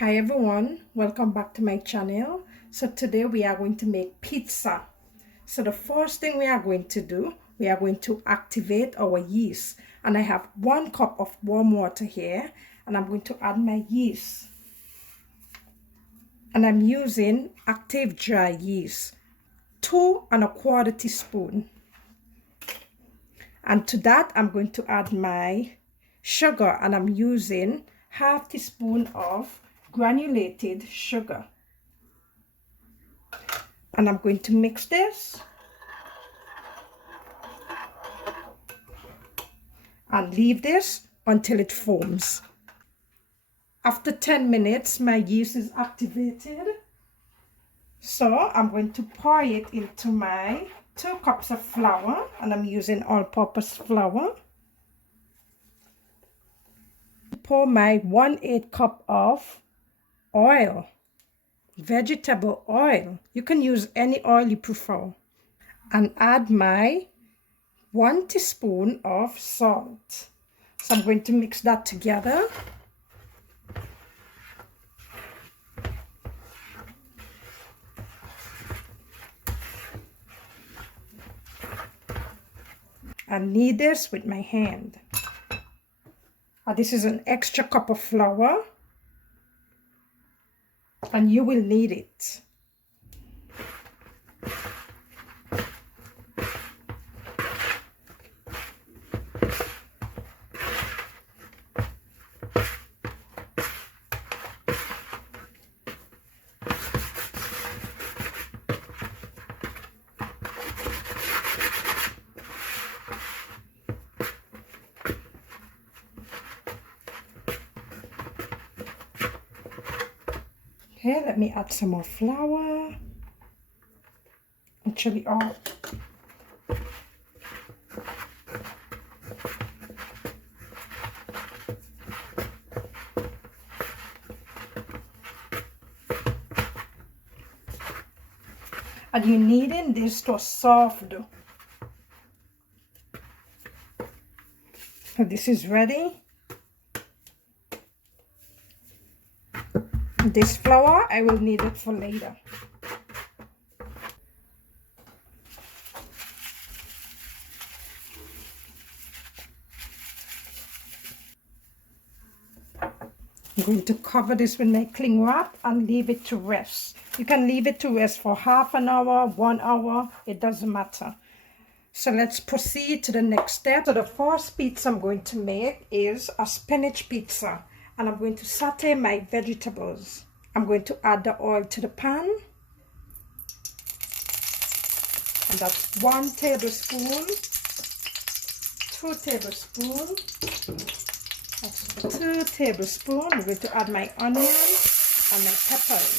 Hi everyone, welcome back to my channel. So today we are going to make pizza. So the first thing we are going to do, we are going to activate our yeast. And I have 1 cup of warm water here, and I'm going to add my yeast. And I'm using active dry yeast, 2¼ teaspoon. And to that I'm going to add my sugar, and I'm using ½ teaspoon of granulated sugar. And I'm going to mix this and leave this until it foams. After 10 minutes, my yeast is activated. So I'm going to pour it into my 2 cups of flour, and I'm using all-purpose flour. Pour my 1/8 cup of oil, vegetable oil. You can use any oil you prefer. And add my 1 teaspoon of salt. So I'm going to mix that together. And knead this with my hand. This is an extra cup of flour, and you will need it. Okay, let me add some more flour. Actually, all. And you're kneading this to a soft dough. So this is ready. This flour, I will need it for later. I'm going to cover this with my cling wrap and leave it to rest. You can leave it to rest for ½ an hour, 1 hour, it doesn't matter. So let's proceed to the next step. So the first pizza I'm going to make is a spinach pizza. And I'm going to saute my vegetables. I'm going to add the oil to the pan. And that's 1 tablespoon, 2 tablespoons. That's 2 tablespoons. I'm going to add my onion and my peppers.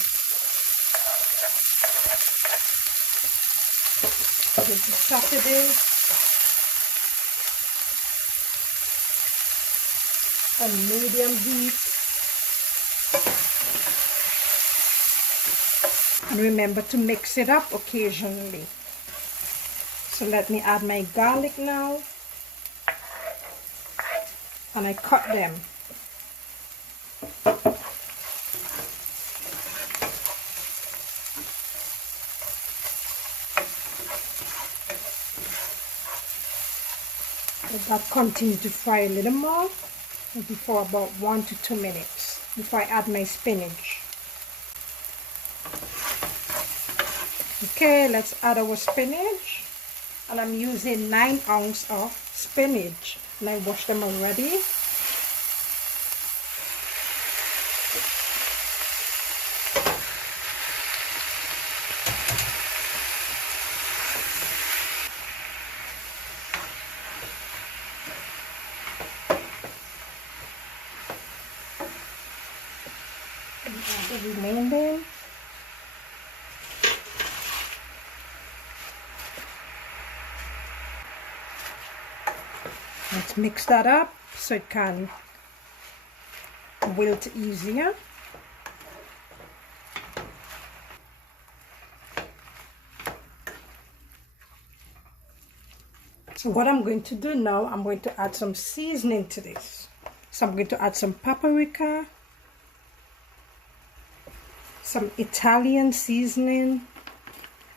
I'm going to saute this on medium heat. And remember to mix it up occasionally. So let me add my garlic now. And I cut them. Let that continue to fry a little more, maybe for about 1 to 2 minutes before I add my spinach. Okay, let's add our spinach. And I'm using 9 ounces of spinach. And I washed them already. And add the remaining. Let's mix that up so it can wilt easier. So what I'm going to do now, I'm going to add some seasoning to this. So I'm going to add some paprika, some Italian seasoning,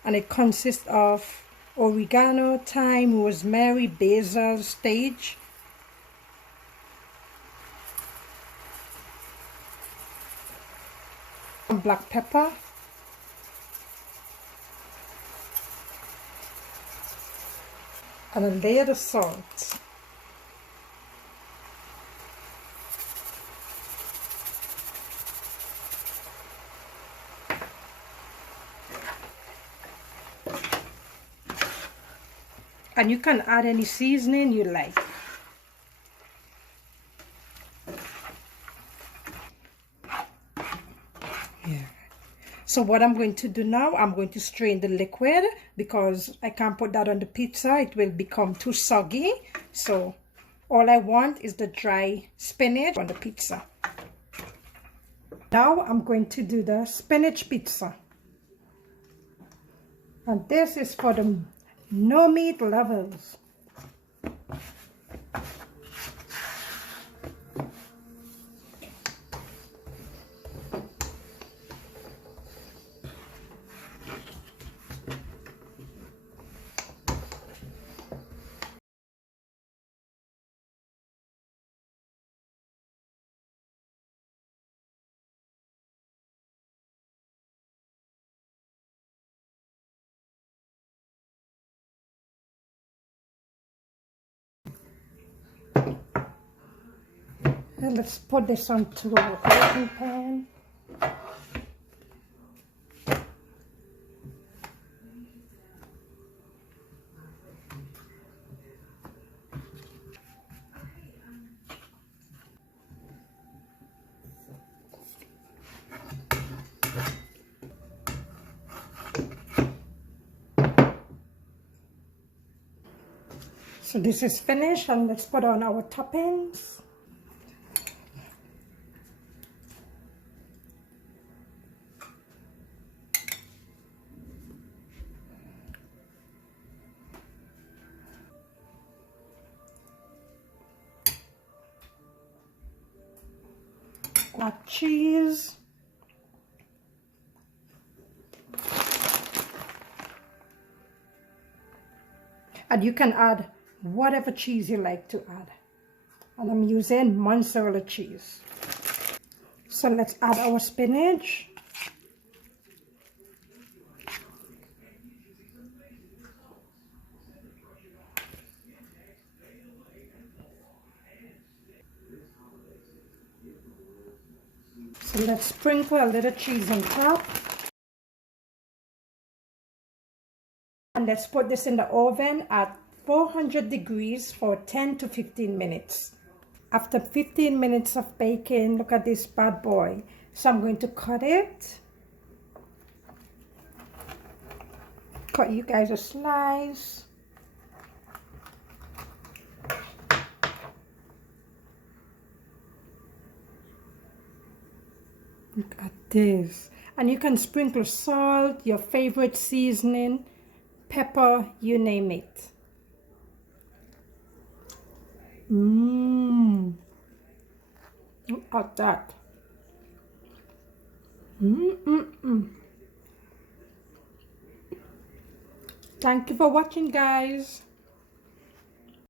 and it consists of oregano, thyme, rosemary, basil, sage, some black pepper, and a layer of salt. And you can add any seasoning you like. Yeah. So what I'm going to do now, I'm going to strain the liquid because I can't put that on the pizza. It will become too soggy. So all I want is the dry spinach on the pizza. Now I'm going to do the spinach pizza. And this is for the no meat lovers. And let's put this onto our baking pan. So this is finished, and let's put on our toppings. Add cheese. And you can add whatever cheese you like to add. And I'm using mozzarella cheese. So let's add our spinach. So let's sprinkle a little cheese on top. And let's put this in the oven at 400 degrees for 10 to 15 minutes. After 15 minutes of baking, look at this bad boy. So I'm going to cut it. Cut you guys a slice. Look at this. And you can sprinkle salt, your favorite seasoning, pepper, you name it. Mmm. Look at that. Thank you for watching, guys.